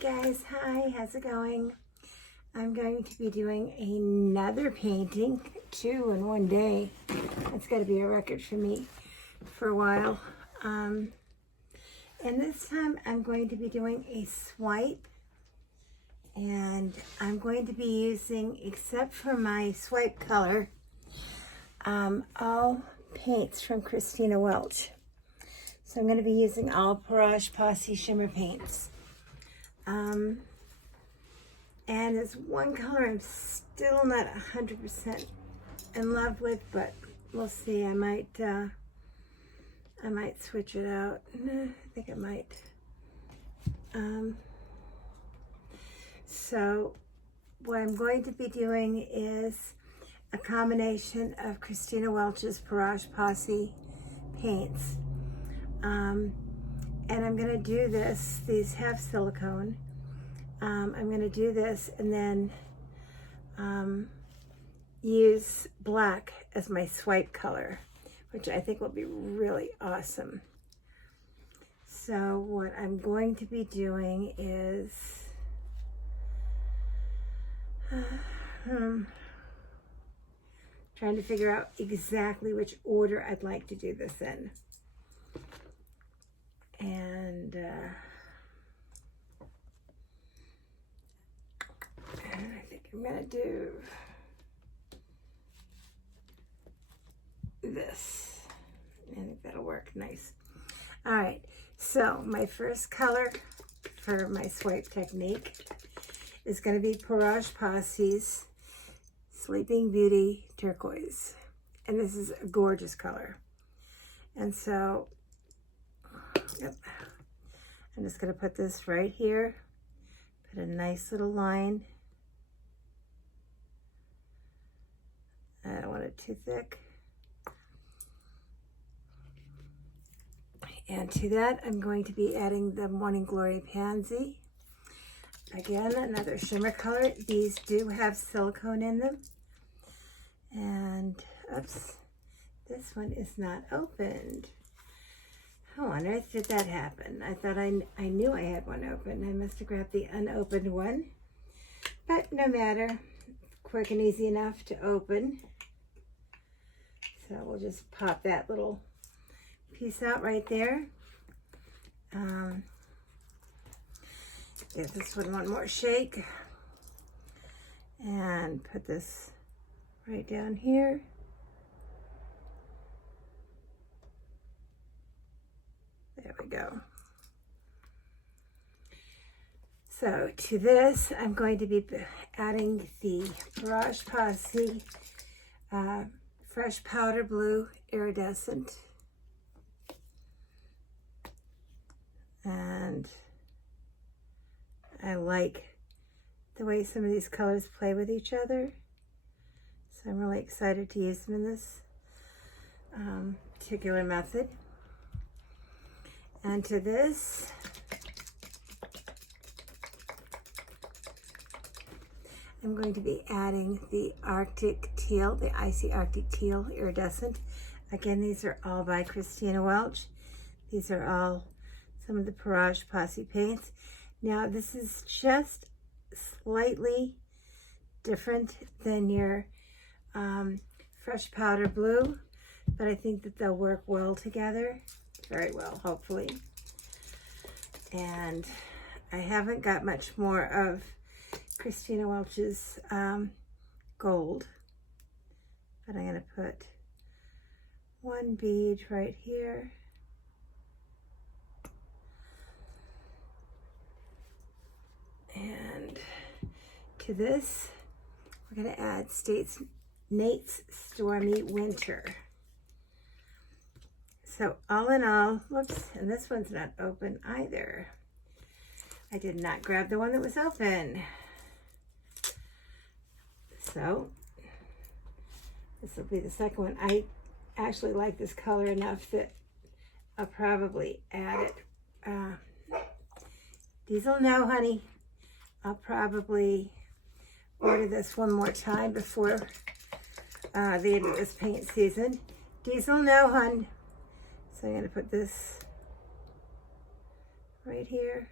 guys, hi, how's it going? I'm going to be doing another painting, 2 in one day. It's got to be a record for me for a while. And this time I'm going to be doing a swipe, and I'm going to be using, except for my swipe color, all paints from Christina Welch. So I'm going to be using all Pourage Posse shimmer paints. And there's one color I'm still not 100% in love with, but we'll see. I might switch it out. I think I might. So what I'm going to be doing is a combination of Christina Welch's Pourage Posse paints. And I'm going to do this, these have silicone. I'm going to do this and then use black as my swipe color, which I think will be really awesome. So what I'm going to be doing is trying to figure out exactly which order I'd like to do this in. And I think I'm gonna do this. I think that'll work nice. All right, so my first color for my swipe technique is gonna be Pourage Posse's Sleeping Beauty Turquoise. And this is a gorgeous color. And so, yep, I'm just gonna put this right here, put a nice little line. I don't want it too thick. And to that, I'm going to be adding the Morning Glory Pansy. Again, another shimmer color. These do have silicone in them. And, oops, this one is not opened. How on earth did that happen? I thought I knew I had one open. I must have grabbed the unopened one. But no matter. Quick and easy enough to open. So we'll just pop that little piece out right there. Give this one more shake. And put this right down here. There we go. So to this, I'm going to be adding the Pourage Posse Fresh Powder Blue Iridescent. And I like the way some of these colors play with each other. So I'm really excited to use them in this particular method. And to this, I'm going to be adding the Arctic Teal, the Icy Arctic Teal Iridescent. Again, these are all by Christina Welch. These are all some of the Pourage Posse paints. Now, this is just slightly different than your Fresh Powder Blue, but I think that they'll work well together. Very well, hopefully. And I haven't got much more of Christina Welch's gold, but I'm going to put one bead right here. And to this, we're going to add Nate's Stormy Winter. So all in all, whoops, and this one's not open either. I did not grab the one that was open. So this will be the second one. I actually like this color enough that I'll probably add it. Diesel, no, honey. I'll probably order this one more time before the end of this paint season. Diesel, no, hun. So I'm going to put this right here.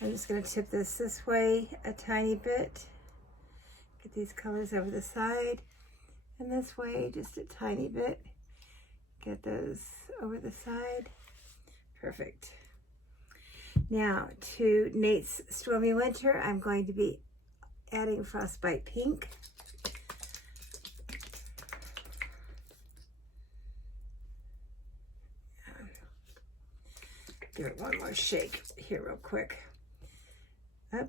I'm just going to tip this way a tiny bit. Get these colors over the side. And this way just a tiny bit. Get those over the side. Perfect. Now to Nate's Stormy Winter, I'm going to be adding Frostbite Pink. Give it one more shake here real quick. Up.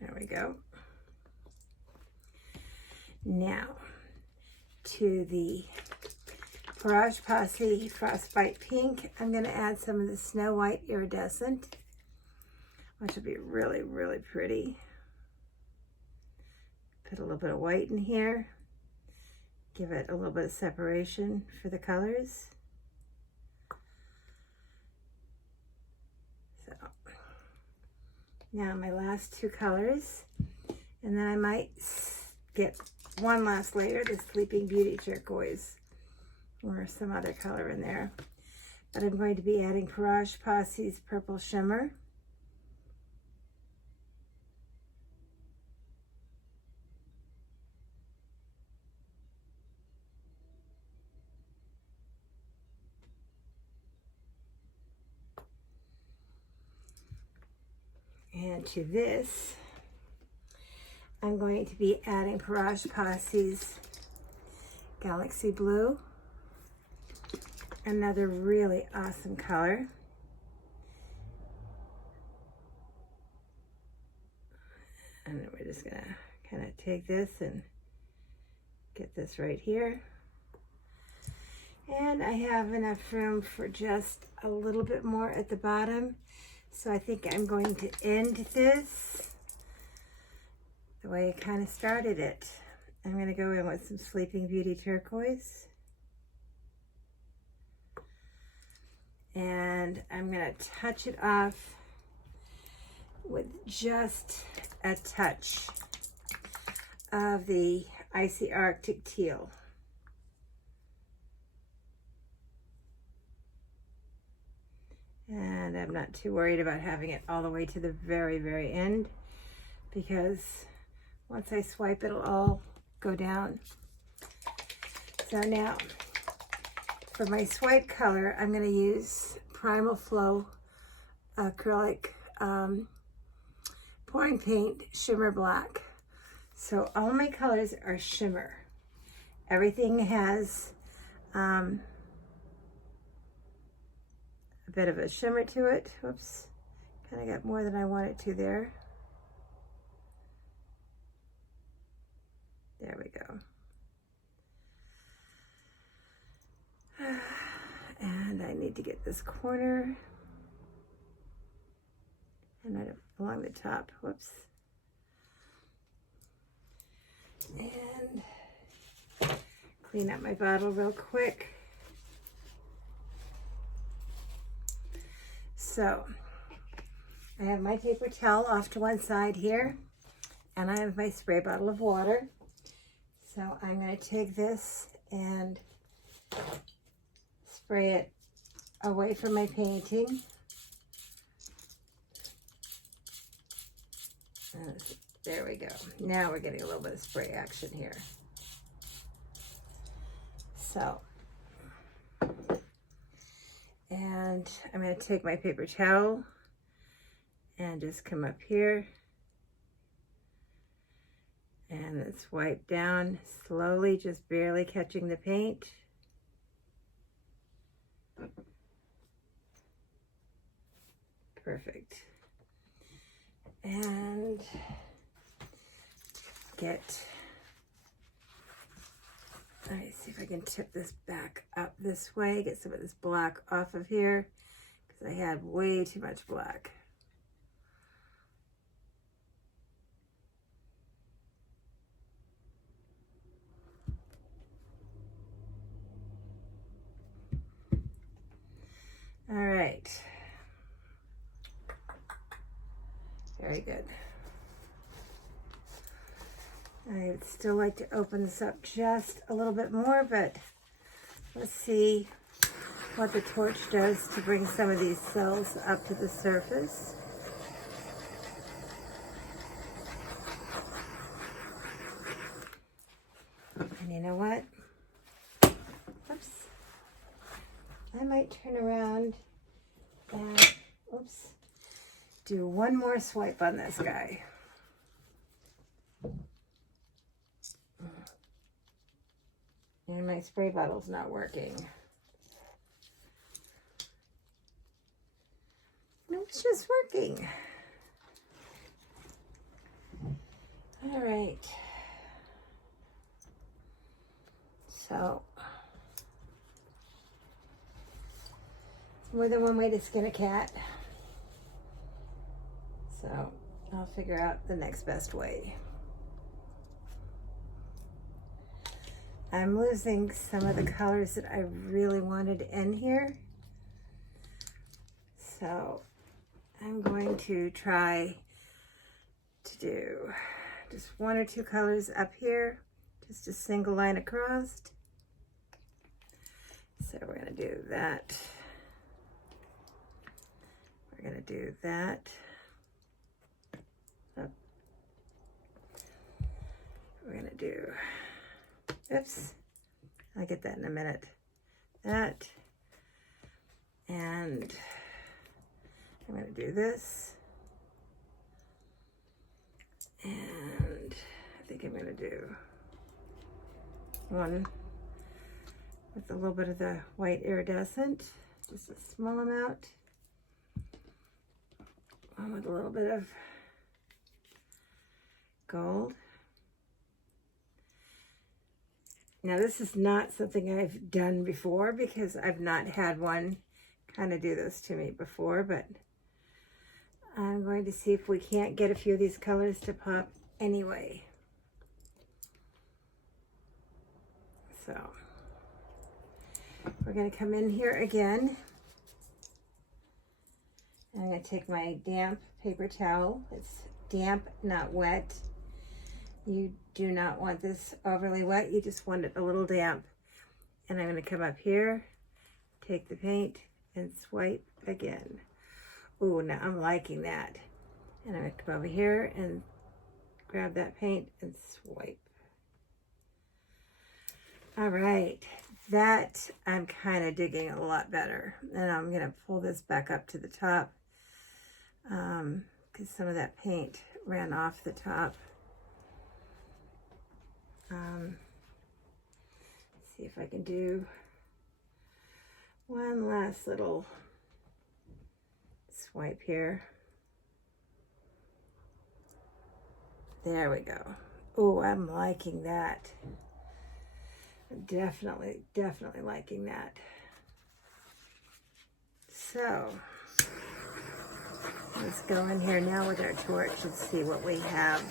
There we go. Now to the Garage Posse Frostbite Pink, I'm going to add some of the Snow White Iridescent, which will be really, really pretty. Put a little bit of white in here. Give it a little bit of separation for the colors. So now my last two colors, and then I might get one last layer, the Sleeping Beauty Turquoise, or some other color in there. But I'm going to be adding Garage Posse's Purple Shimmer. And to this, I'm going to be adding Garage Posse's Galaxy Blue. Another really awesome color. And then we're just gonna kind of take this and get this right here. And I have enough room for just a little bit more at the bottom. So I think I'm going to end this the way I kind of started it. I'm going to go in with some Sleeping Beauty Turquoise. And I'm going to touch it off with just a touch of the Icy Arctic Teal. And I'm not too worried about having it all the way to the very, very end, because once I swipe, it'll all go down. So now, for my swipe color, I'm going to use Primal Flow acrylic pouring paint shimmer black. So all my colors are shimmer. Everything has a bit of a shimmer to it. Whoops, kind of got more than I wanted to there. There we go. And I need to get this corner and right along the top. Whoops. And clean up my bottle real quick. So I have my paper towel off to one side here, and I have my spray bottle of water. So I'm going to take this and spray it away from my painting. There we go. Now we're getting a little bit of spray action here. So, and I'm going to take my paper towel and just come up here and let's wipe down slowly, just barely catching the paint. Perfect. And let me see if I can tip this back up this way, get some of this black off of here, because I had way too much black. All right. Very good. I'd still like to open this up just a little bit more, but let's see what the torch does to bring some of these cells up to the surface. And you know what? Oops. I might turn around and, oops, do one more swipe on this guy. And my spray bottle's not working. No, it's just working. All right. So, more than one way to skin a cat. So, I'll figure out the next best way. I'm losing some of the colors that I really wanted in here. So I'm going to try to do just one or two colors up here, just a single line across. So we're going to do that. We're going to do that. Up. We're going to do, oops, I'll get that in a minute. That, and I'm going to do this, and I think I'm going to do one with a little bit of the white iridescent, just a small amount, one with a little bit of gold. Now this is not something I've done before because I've not had one kind of do this to me before, but I'm going to see if we can't get a few of these colors to pop anyway. So we're going to come in here again. I'm going to take my damp paper towel. It's damp, not wet. You do not want this overly wet. You just want it a little damp. And I'm going to come up here, take the paint, and swipe again. Ooh, now I'm liking that. And I'm going to come over here and grab that paint and swipe. All right, that I'm kind of digging a lot better. And I'm going to pull this back up to the top because some of that paint ran off the top. See if I can do one last little swipe here. There we go. Oh, I'm liking that. I'm definitely liking that. So let's go in here now with our torch and see what we have.